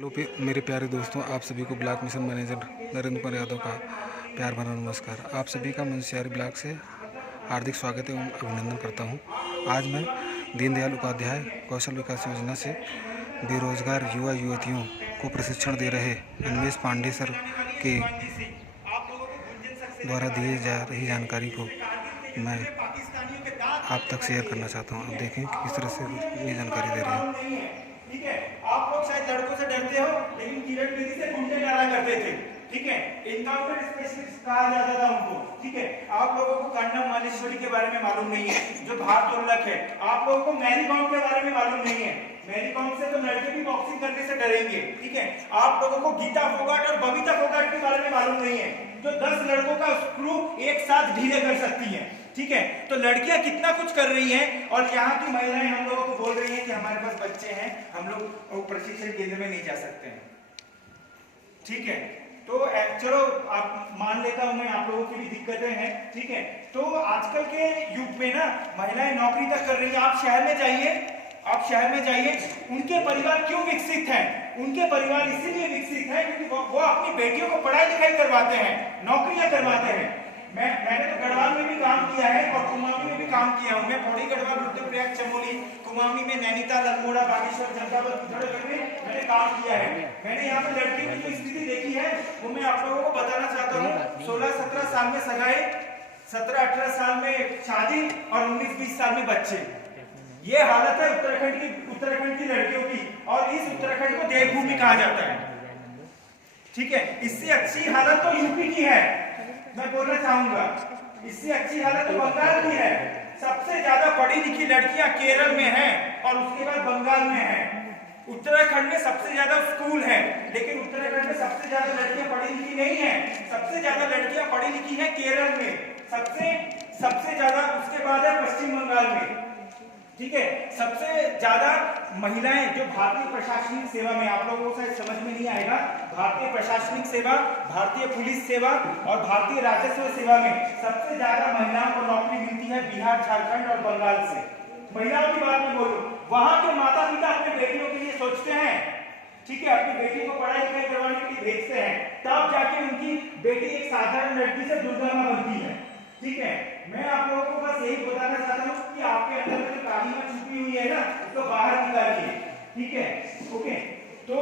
Hello मेरे प्यारे दोस्तों, आप सभी को block mission manager Narendra Kumar Yadav का प्यार भरा नमस्कार। आप सभी का मुंशियारी ब्लॉक से हार्दिक स्वागत एवं अभिनंदन करता हूं। आज मैं दीनदयाल उपाध्याय कौशल विकास योजना से बेरोजगार युवा युवतियों को प्रशिक्षण दे रहे अन्वेश पांडे सर के द्वारा दिए जा रही जानकारी को मैं आप तक शेयर करना चाहता हूं। आप देखें कि किस तरह से ये जानकारी दे रहे हैं। ठीक है, आप लोग शायद लड़कों से डरते हो, लेकिन किरण बेदी से गुंडे डरा करते थे। ठीक है, इनकाउंटर स्पेशलिस्ट कहा जाता था उनको। ठीक है, आप लोगों को कर्णम मालेश्वरी के बारे में मालूम नहीं है, जो भारोत्तोलक है। आप लोगों को मैरी कॉम के बारे में मालूम नहीं है। मैरी कॉम से तो लड़के भी बॉक्सिंग करने से डरेंगे। ठीक है, आप लोगों को गीता फोगाट और बबीता फोगाट के बारे में मालूम नहीं है, जो 10 लड़कों का स्क्रू एक साथ ढीले कर सकती है। ठीक है, तो लड़कियां कितना कुछ कर रही हैं, और यहाँ की महिलाएं हम लोगों को बोल रही हैं कि हमारे पास बच्चे हैं, हम लोग प्रशिक्षण केंद्र में नहीं जा सकते हैं। ठीक है, तो चलो आप मान लेता हूं मैं, आप लोगों की भी दिक्कतें हैं। ठीक है, तो आजकल के युग में ना महिलाएं नौकरी तक कर रही है। आप शहर में जाइए, आप शहर में जाइए, उनके परिवार क्यों विकसित हैं? उनके परिवार इसीलिए विकसित है क्योंकि वो अपनी बेटियों को पढ़ाई लिखाई करवाते हैं, नौकरियां करवाते हैं। मैंने तो गढ़वाल में भी काम किया है और कुमाऊनी में भी काम किया हूं। मैं पौड़ी, गढ़वाल, रुद्रप्रयाग, चमोली, कुमाऊनी में नैनीताल, अल्मोड़ा, बागेश्वर, जनतापुर, पिथौरागढ़ में मैंने काम किया है। मैंने यहाँ पे लड़कियों की जो स्थिति देखी है वो मैं आप लोगों को बताना चाहता हूँ। 16-17 साल में सगाई, 17-18 साल में शादी और 19-20 साल में बच्चे। ये हालत है उत्तराखंड की लड़कियों की, और इस उत्तराखंड को देवभूमि कहा जाता है। ठीक है, इससे अच्छी हालत तो यूपी की है, मैं बोलना चाहूंगा। इससे अच्छी हालत तो बंगाल की है। सबसे ज्यादा पढ़ी लिखी लड़कियां केरल में हैं और उसके बाद बंगाल में हैं। उत्तराखंड में सबसे ज्यादा स्कूल है, लेकिन उत्तराखंड में सबसे ज्यादा लड़कियां पढ़ी लिखी नहीं है। सबसे ज्यादा लड़कियां पढ़ी लिखी है केरल में, सबसे ज्यादा, उसके बाद है पश्चिम बंगाल में। ठीक है, सबसे ज्यादा महिलाएं जो भारतीय प्रशासनिक सेवा में, आप लोगों को शायद समझ में नहीं आएगा, भारतीय प्रशासनिक सेवा, भारतीय पुलिस सेवा और भारतीय राजस्व सेवा में सबसे ज्यादा महिलाओं को नौकरी मिलती है बिहार, झारखंड और बंगाल से। महिलाओं की बात में बोलूं, वहां के माता पिता अपने बेटियों के लिए सोचते हैं। ठीक है, अपनी बेटी को पढ़ाई लिखाई करवाने के लिए भेजते हैं, तब जाके उनकी बेटी एक साधारण लड़की से दुर्गा मां बनती है। ठीक है, मैं आप लोगों को बस यही बताना चाहता हूँ कि आपके अंदर जो कालिमा छुपी हुई है ना, उसको बाहर निकालिए। ठीक है, ओके। तो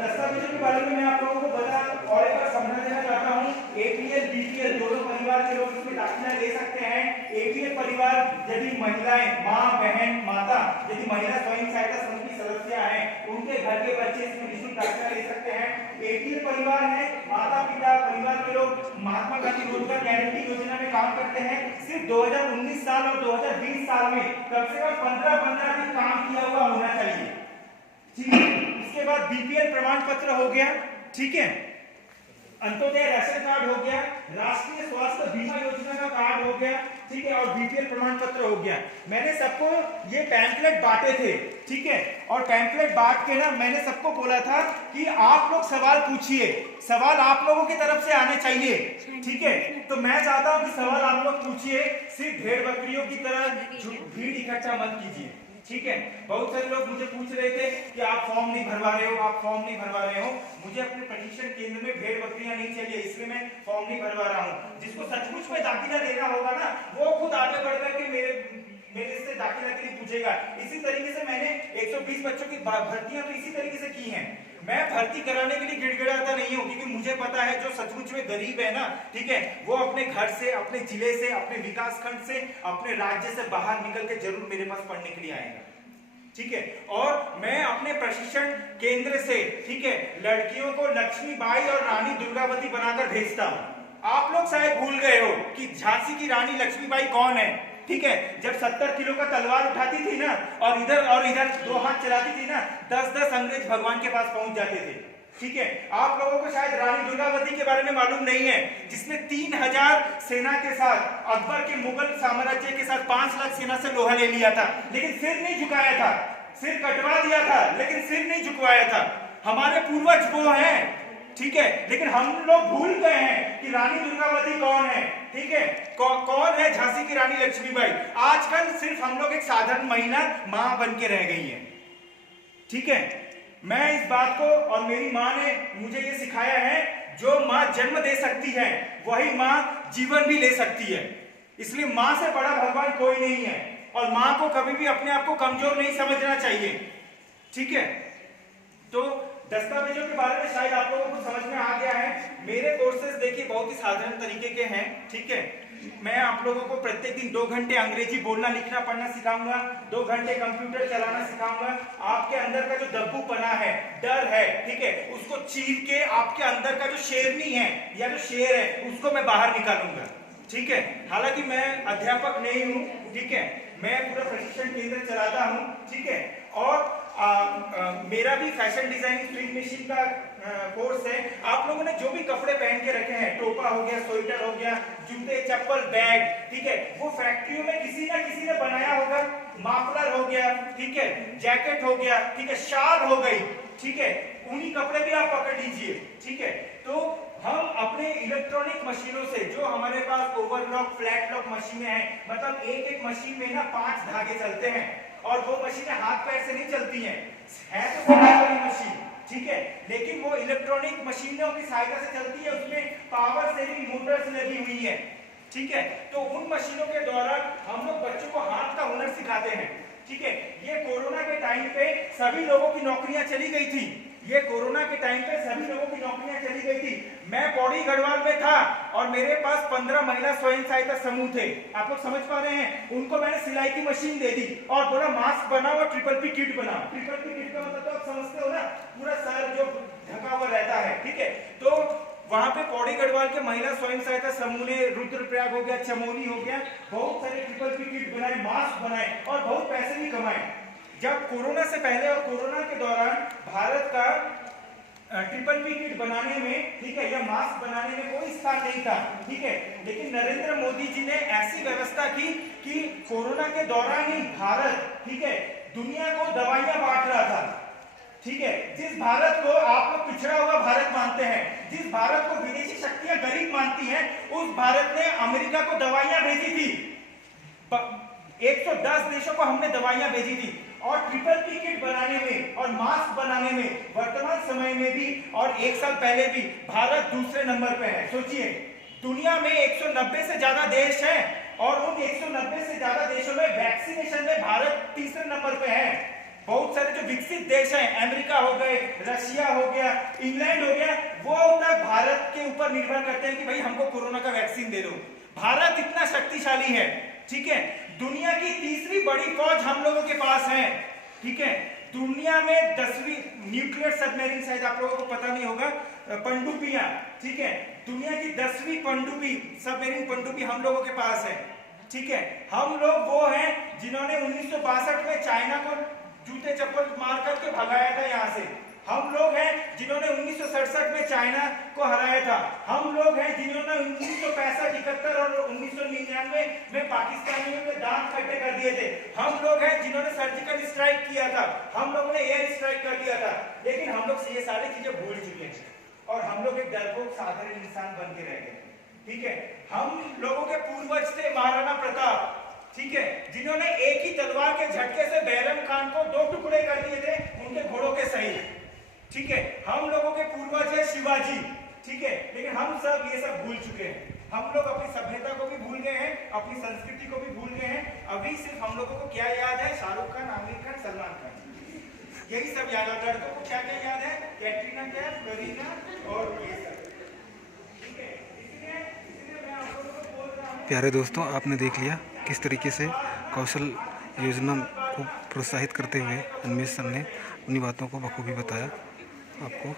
दस्तावेजों के बारे में मैं आप लोगों को बता और एक बार समझा देना चाहता हूँ। एपीएल, बीपीएल दोनों परिवार के लोग इसमें दाखिला ले सकते हैं। एपीएल परिवार यदि महिलाएं, माँ, बहन, माता, यदि महिला स्वयं सहायता समूह की सदस्य हैं, उनके घर के बच्चे इसमें निःशुल्क दाखिला ले सकते हैं। एपीएल परिवार है, माता पिता परिवार के लोग महात्मा गांधी रोजगार गारंटी योजना में काम करते हैं। सिर्फ 2019 साल और 2020 साल में कम से कम 15 दिन काम किया हुआ होना चाहिए। ठीक है, उसके बाद बीपीएल प्रमाण पत्र हो गया। ठीक है, अंत्योदय राशन कार्ड हो गया, राष्ट्रीय स्वास्थ्य बीमा योजना का कार्ड हो गया। ठीक है, और बीपीएल प्रमाण पत्र हो गया। मैंने सबको ये पैम्फलेट बांटे थे। ठीक है, और पैम्फलेट बांट के ना मैंने सबको बोला था कि आप लोग सवाल पूछिए, सवाल आप लोगों की तरफ से आने चाहिए। ठीक है, तो मैं चाहता हूं कि सवाल आप लोग पूछिए, सिर्फ भेड़ बकरियों की तरह भीड़ इकट्ठा मत कीजिए। ठीक है, बहुत सारे लोग मुझे पूछ रहे थे कि आप फॉर्म नहीं भरवा रहे हो, आप फॉर्म नहीं भरवा रहे हो। मुझे अपने प्रशिक्षण केंद्र में भेड़ बकरियां नहीं चाहिए, इसलिए मैं फॉर्म नहीं भरवा रहा हूँ। जिसको सचमुच में दाखिला देना होगा ना, वो खुद आगे बढ़ करके मेरे से दाखिला के लिए पूछेगा। इसी तरीके से मैंने 120 बच्चों की भर्तियां तो इसी तरीके से की हैं। मैं भर्ती कराने के लिए गिड़गिड़ाता नहीं हूँ, क्योंकि मुझे पता है जो सचमुच में गरीब है ना, ठीक है, वो अपने घर से, अपने जिले से, अपने विकास खंड से, अपने राज्य से बाहर निकल के जरूर मेरे पास पढ़ने के लिए आएगा। ठीक है, और मैं अपने प्रशिक्षण केंद्र से, ठीक है, लड़कियों को लक्ष्मीबाई और रानी दुर्गावती बनाकर भेजता हूं। आप लोग शायद भूल गए हो कि झांसी की रानी लक्ष्मीबाई कौन है। ठीक है, जब 70 किलो का तलवार उठाती थी ना, और इधर 2 हाथ चलाती थी ना, 10-10 अंग्रेज भगवान के पास पहुंच जाते थे। ठीक है, आप लोगों को शायद रानी दुर्गावती के बारे में मालूम नहीं है, जिसने 3000 सेना के साथ अकबर के मुगल साम्राज्य के साथ 5 लाख सेना से लोहा ले लिया था, लेकिन सिर नहीं झुकाया था। सिर कटवा दिया था, लेकिन सिर नहीं झुकवाया था। हमारे पूर्वज वो हैं। ठीक है, लेकिन हम लोग भूल गए हैं कि रानी दुर्गावती कौन है। ठीक है, कौन है झांसी की रानी लक्ष्मीबाई। आजकल सिर्फ हम लोग एक साधारण महिला मां बन के रह गई है। ठीक है, मैं इस बात को, और मेरी माँ ने मुझे ये सिखाया है, जो माँ जन्म दे सकती है वही माँ जीवन भी ले सकती है। इसलिए माँ से बड़ा भगवान कोई नहीं है, और माँ को कभी भी अपने आप को कमजोर नहीं समझना चाहिए। ठीक है, तो दस्तावेजों के बारे में शायद आप लोगों को समझ में आ गया है। मेरे कोर्सेज देखिए बहुत ही साधारण तरीके के हैं। ठीक है, मैं आप लोगों को प्रत्येक दिन 2 घंटे अंग्रेजी बोलना, लिखना, पढ़ना सिखाऊंगा, 2 घंटे कंप्यूटर चलाना सिखाऊंगा। आपके अंदर का जो दब्बूपना है, डर है, ठीक है, उसको चीर के आपके अंदर का जो शेरनी है या जो शेर है उसको मैं बाहर निकालूंगा। ठीक है, हालांकि मैं अध्यापक नहीं हूँ, ठीक है, मैं पूरा प्रशिक्षण केंद्र चलाता हूँ। ठीक है, और मेरा भी फैशन डिजाइनिंग प्रिंट मशीन का कोर्स है। आप लोगों ने जो भी कपड़े पहन के रखे हैं, टोपा हो गया, स्वेटर हो गया, जूते, चप्पल, बैग, ठीक है, वो फैक्ट्रियों में किसी ना किसी ने बनाया होगा। माफलर हो गया, ठीक है, जैकेट हो गया, ठीक है, शाल हो गई, ठीक है, उन्हीं कपड़े भी आप पकड़ लीजिए। ठीक है, तो हम अपने इलेक्ट्रॉनिक मशीनों से, जो हमारे पास ओवरलॉक, फ्लैट लॉक मशीनें हैं, मतलब एक मशीन में ना 5 धागे चलते हैं, और वो मशीनें हाथ पैर से नहीं चलती हैं, है तो सिलाई वाली मशीन, ठीक है, लेकिन वो इलेक्ट्रॉनिक मशीनों की सहायता से चलती है, उसमें पावर सेविंग मोटर्स लगी हुई है। ठीक है, तो उन मशीनों के द्वारा हम लोग बच्चों को हाथ का हुनर सिखाते हैं। ठीक है, ये कोरोना के टाइम पे सभी लोगों की नौकरियां चली गई थी। ये कोरोना के टाइम पे सभी लोगों की नौकरियां चली गई थी। मैं पौड़ी गढ़वाल में था और मेरे पास 15 महिला स्वयं सहायता समूह थे। आप लोग समझ पा रहे हैं? उनको मैंने सिलाई की मशीन दे दी और बोला मास्क बनाओ और ट्रिपल पी किट बनाओ। ट्रिपल पी किट का मतलब तो आप समझते हो ना, पूरा सर जो ढका हुआ रहता है। ठीक है, तो वहां पे पौड़ी गढ़वाल के महिला स्वयं सहायता समूह ने रुद्रप्रयाग हो गया, चमोली हो गया, बहुत सारे ट्रिपल पी किट बनाए, मास्क बनाए और बहुत पैसे भी कमाए। जब कोरोना से पहले और कोरोना के दौरान भारत का ट्रिपल पी किट बनाने में, ठीक है, या मास्क बनाने में कोई स्थान नहीं था। ठीक है, लेकिन नरेंद्र मोदी जी ने ऐसी व्यवस्था की कि कोरोना के दौरान ही भारत, ठीक है, दुनिया को दवाइयां बांट रहा था। ठीक है, जिस भारत को आप लोग पिछड़ा हुआ भारत मानते हैं, जिस भारत को विदेशी शक्तियां गरीब मानती हैं, उस भारत ने अमेरिका को दवाइयां भेजी थी। 110 देशों को हमने दवाइयां भेजी थी। और ट्रिपल पी किट बनाने में और मास्क बनाने में वर्तमान समय में भी और 1 साल पहले भी भारत दूसरे नंबर पे है। सोचिए, दुनिया में 190 से ज्यादा देश हैं और उन 190 से ज्यादा देशों में वैक्सीनेशन में भारत तीसरे नंबर पे है। बहुत सारे जो विकसित देश हैं, अमेरिका हो गए, रशिया हो गया, इंग्लैंड हो गया, वो तक भारत के ऊपर निर्भर करते हैं कि भाई हमको कोरोना का वैक्सीन दे दो। भारत इतना शक्तिशाली है। ठीक है, दुनिया की तीसरी बड़ी फौज हम लोगों के पास है। ठीक है, दुनिया में 10वीं न्यूक्लियर सबमरीन, शायद आप लोगों को पता नहीं होगा, पनडुब्बियां, ठीक है, दुनिया की 10वीं पनडुब्बी, सबमरीन पनडुब्बी हम लोगों के पास है। ठीक है, हम लोग वो हैं जिन्होंने 1962 में चाइना को जूते चप्पल मार करके भगाया था यहाँ से। हम लोग हैं जिन्होंने 1967 में चाइना को हराया था। हम लोग हैं जिन्होंने 1965, 71 और 1999 में पाकिस्तानियों के दांत खट्टे कर दिए थे। हम लोग हैं जिन्होंने सर्जिकल स्ट्राइक किया था। हम लोगों ने एयर स्ट्राइक कर दिया था। लेकिन हम लोग ये सारी चीजें भूल चुके हैं और हम लोग एक डरपोक साधारण इंसान बन के रह गए। ठीक है, हम लोगों के पूर्वज थे महाराणा प्रताप, ठीक है, जिन्होंने एक ही तलवार के झटके से बैरम खान को 2 टुकड़े कर दिए थे, उनके घोड़ों के सहित। ठीक है, हम लोगों के पूर्वज है शिवाजी। ठीक है, लेकिन हम सब ये सब भूल चुके हैं। हम लोग अपनी सभ्यता को भी भूल गए हैं, अपनी संस्कृति को भी भूल गए हैं। अभी सिर्फ हम लोगों को क्या याद है? शाहरुख खान, आमिर खान, सलमान खान, यही सब याद है। लड़कों को क्या क्या याद है? कैटरीना कैफ, करीना और ये सब। ठीक है, इसलिए मैं आप लोगों को बोल रहा हूँ। प्यारे दोस्तों, आपने देख लिया किस तरीके से कौशल योजना को प्रोत्साहित करते हुए अन्वेष सर ने अपनी बातों को बखूबी बताया। आपको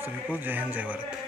सभी को जय हिंद, जय भारत।